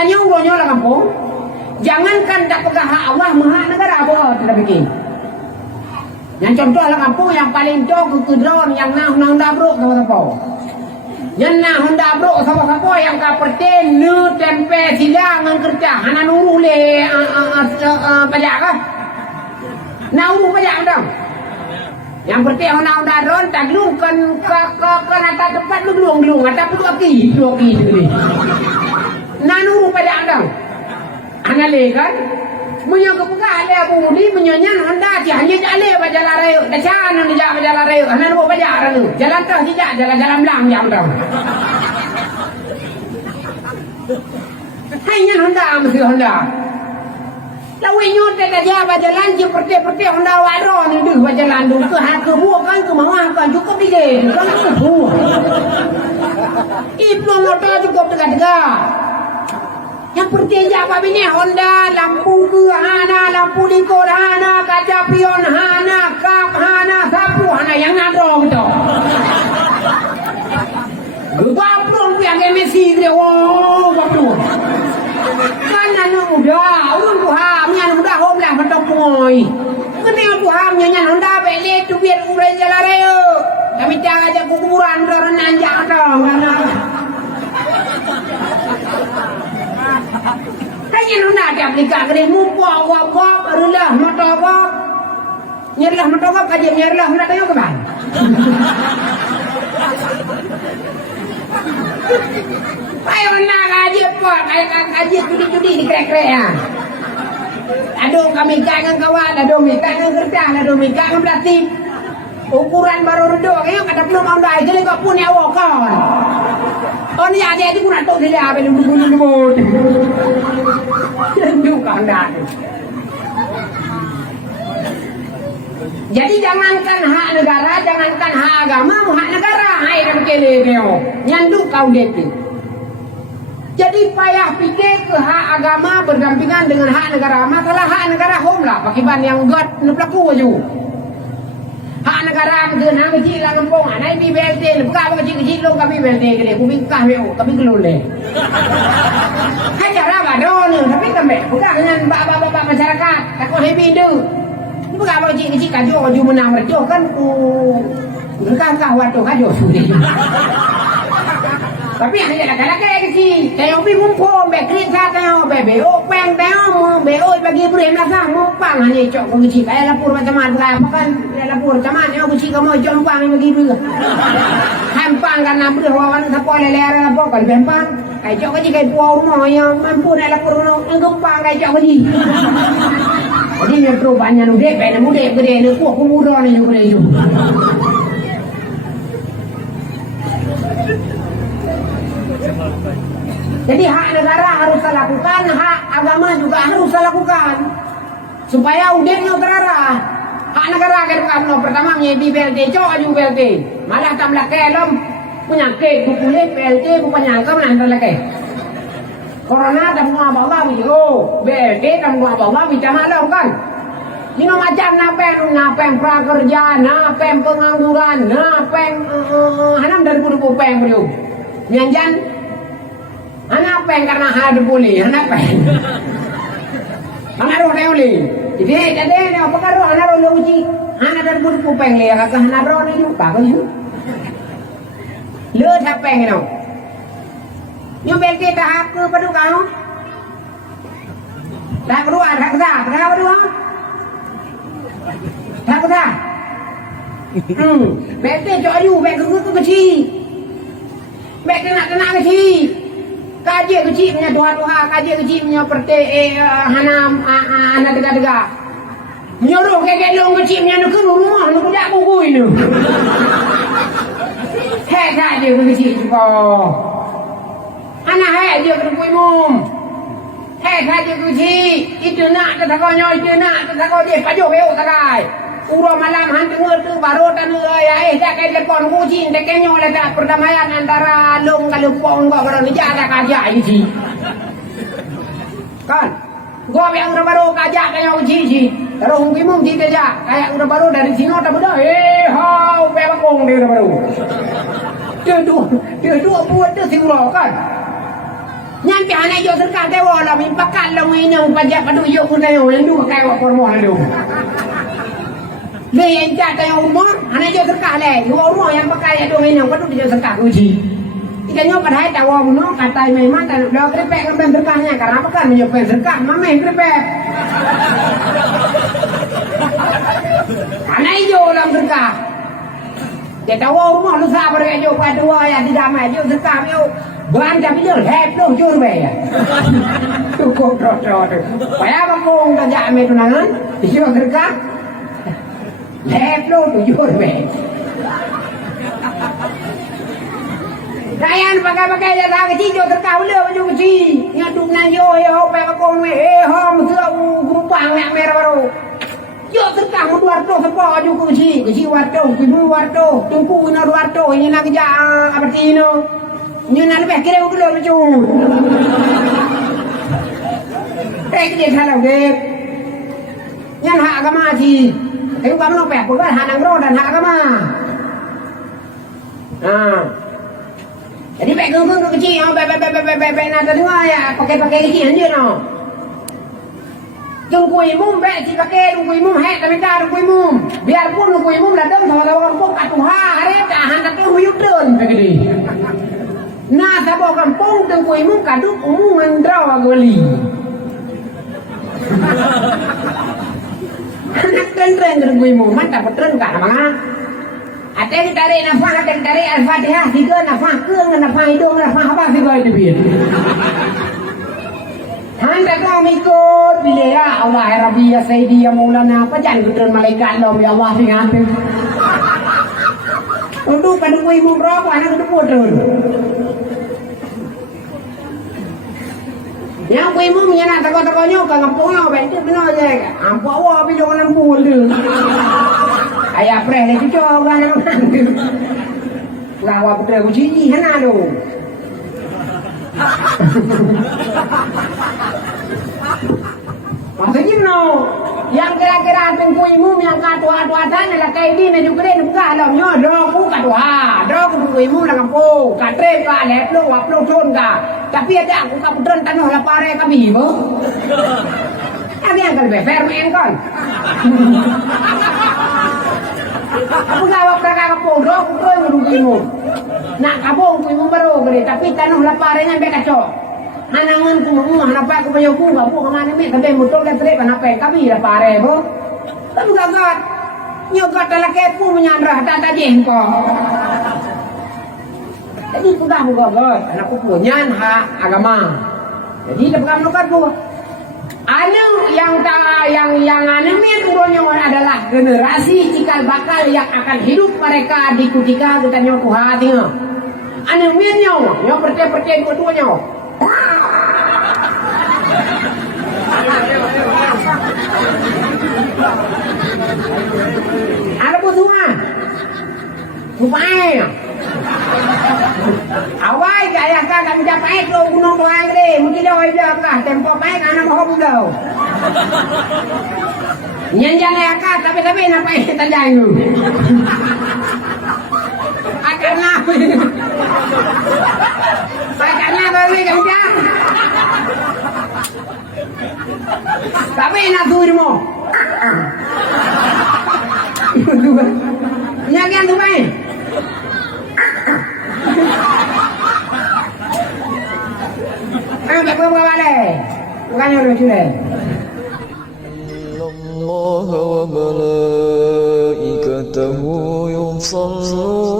tanya uangnya lah kampung. Jangankan tak pegang hak Allah, hak negara apa tidak bikin. Yang contoh lah kampung yang paling jauh ke drone yang nah Honda Bro sama-sama. Yang nah Honda Bro sama-sama yang kaperten nu tempe silang ngan kerja hana nuru le pajak kah? Nuru pajak dong. Yang pertama Honda drone tak lu kan atas tempat lu belum atas perlu aki segini. Nah nuru pajak dong. Anale kan punya kebuka ale abu ni menyanyan Honda ti hanya ale bajalan raya dacan ni ja bajalan raya anan bo bajar tu jalan tang tidak jalan belang jam dah hanya Honda mesti Honda lawi nyot dah dia bajalan je perte Honda waro ni du bajalan du ke ha ke buah kan ke mawah kan cukup dige kan tu itu motor cukup dekat-dekat. Yang penting apa bini Honda, lampu ke hana, lampu dikor hana, kaca pion hana, kap hana, sapu hana yang nadong tu. Baprong yang MSC dia, oh baprong. Kan anu muda, urun Tuhan, yang muda hom lah macam poi. Kenapa Tuhan yang Honda beli tu biar urai jalan raya. Kami jangan aja kuburan orang nanjak dong, karena. Hanya Honda dia belikan kena mumpah wap rulah motor wap nyerlah motor wap kajian nyerlah Honda tengok ke bang ayo Honda kaji pot kaji judi di krek-krek ya aduh kami kangen kawan aduh minta kangen kerja aduh minta kangen plastik ukuran baru reduk kayaknya kata belum Honda itu ni kau punya awak kawan oh ni ada pun nak tahu dia belum dulu juga Honda. Jadi jangankan hak negara, jangankan hak agama, hak negara, hai dah berkele kau. Nyanduk kau gitu. Jadi payah fikir ke hak agama berdampingan dengan hak negara. Masalah hak negara home lah, pakiban yang god nepelaku aja. Hak negara betul hang kecil lah kampung, anai bi BLT, buka apa kecil lo kami BLT kene, kami kah weo, kami kelole. Hai cara baru ni, tapi kami buka dengan bapak-bapak masyarakat, tak kau happy tu. Buka apa kecil kaju menang merjo kan kah waktu kaju sudah. Tapi yang ni kadang-kadang kayak kecil, kayak opi mumpung, bekrit satu, bebo peng teo, bebo bagi beri belakang, mumpang hanya cok kecil, kayak lapor macam mana, apa kan, lapor macam mana, yang kecil kamu jompang bagi beri, hampang karena beri hawan sapol lelera lapor kan hampang, kayak cok kecil kayak puau rumah yang mampu nak lapor rumah, yang gempang kayak cok kecil. Jadi yang perubahannya nude, benda muda gede, ni kuah pemuda ni juga itu. Jadi hak negara harus saya lakukan, hak agama juga harus saya lakukan supaya udahnya terarah. Hak negara kan pertama menjadi BLT, cok aju BLT, malah tambah kelom penyakit kulit BLT bukan nyangka menantar lagi. Corona dah muak Allah video, BLT dah muak Allah macam mana kan? Lima macam napeng prakerja, napeng pengangguran, napeng hanam dari puluh peng beliau. Nyanjan anak peng karena ada boleh, anak peng. Anak roh dia boleh. Jadi apa karo anak roh dia uji, anak dari puluh peng le, kata anak roh ni juga kau ni. Le tak peng ni. Nyo belti tak ke padu kau. Tak keluar, tak dah, tak padu. Tak dah. Belti joyu, belti ke kecil. Belti nak tenang kecil. Kaji kecil punya doa-doa, kaji kecil punya perte hanam anak dega-dega. Menyuruh ke long kecil punya nak ke rumah, nak budak buku ini. Hei kaji kecil juga. Anak hei dia berkuih mum. Hei kaji kecil, itu nak tetakonyo, itu nak tetakonyo dia pajuk beo takai. Uro malam hantu tu baru tanu ya dah kayak telepon kucing tekenyo le tak perdamaian antara long kalau pong kok baru ni jaga kajak ini kan gua yang baru kajak kayak kucing terus mungkin tidak aja kayak udah baru dari sini udah beda hau bebakong dia udah baru dia dua buat dia sih kan Nyampe anak yo terkate wala min pakal lo inang pajak padu yo kun tayo lendu kay wa pormo lendu. Le yang jata yang umur anak yo terkale yo umur yang pakai do inang padu yo terkak uji. Ikannya padahal tahu no katai memang tak do krepek kan terkahnya karena apa kan yo terkak mame krepek. Anak yo lam terkak. Dia tahu umur lu sabar yo padu ya tidak mah yo terkak yo. Bukan tapi dia hep lo jur be ya. Cukup trot. Paya bangkong tajak me tunangan, isu terkak. Hep lo jur be. Dayan pakai dia dah kecil jo terkak le baju kecil. Ngaduk nan yo paya bangkong me hom tua grupang nak merah baru. Yo terkak muduarto sepo aju kecil warto, kudu warto, tungku na warto ini nak kerja apa tino. Như nãy bé kia đâu có lừa mà chú. Đây cái điện thoại nào đẹp. Nhân hạ cái mà thì thấy quán nó bẹp của cái hạ nắng rô đàn hạ cái mà. Jadi bé cứ cái chi nó bé nào tadi ya pakai cái chi aja no. Tungguin mum bé si pakai tungguin mum hek tapi tak tungguin mum. Biarpun tungguin mum datang sama orang pun katuha hari tahan tapi huyuk dun begini. Nah, saya bawa kampung tengku imu kaduk umum mendraw agoli. Anak tren tengku imu mantap tren kah bang? Ada yang tarik nafas, ada yang tarik al-fatihah, tiga nafas keung, nafas hidung, nafas apa tiga itu biar. Handa kau ikut bila ya Allah ya Rabbi ya Sayyidi ya Maulana apa jangan tren malaikat lo ya Allah singan. Untuk kaduk imu berapa anak itu bodoh. Yang ibu punya nak takut-takutnya ke ngepungnya bentuk benar je. Ampak awak pergi jangan nampul tu. Ayah preh ni cucuk orang nak tu. Lawa putra kucing hana tu. Maksudnya no. Yang kira-kira tengku ibu yang katua-tua tan adalah kayak ini juga ni buka alamnya. Doku katua, doku tengku ibu nak kampung. Katre ka leplo waplo ton ka. Tapi ada aku kaputran tanah la pare kami bo. Abi yang kalbe fermen kon. Aku gawak ka kampung doku ko merugimu. Nak kampung ku ibu baru gede tapi tanah la pare nya be kacau. Anangan ku mau apa aku punya ku enggak ku kemana me tapi motor le tre kana pe kami la pare bo. Tapi gagat. Nyogat la kepu menyandrah tata jengko. Jadi sudah gagat anakku punya hak agama. Jadi dapat kamu tu anu yang anu menurunya adalah generasi cikal bakal yang akan hidup mereka di ketika kita nyoku hatinya. Anu menyo yang percaya dua-duanya. Ada butuhan supaya awal ayah kakak mencapai ke gunung doang deh mungkin dah wajah kah tempo baik anak mau budak nyanyian ayah kak tapi nampai kita jangan akarna akarna bagi kerja tapi nak turun mo nyanyian tu baik tak apa balik bukannya lucu deh Allah wa malaikatahu yusalluna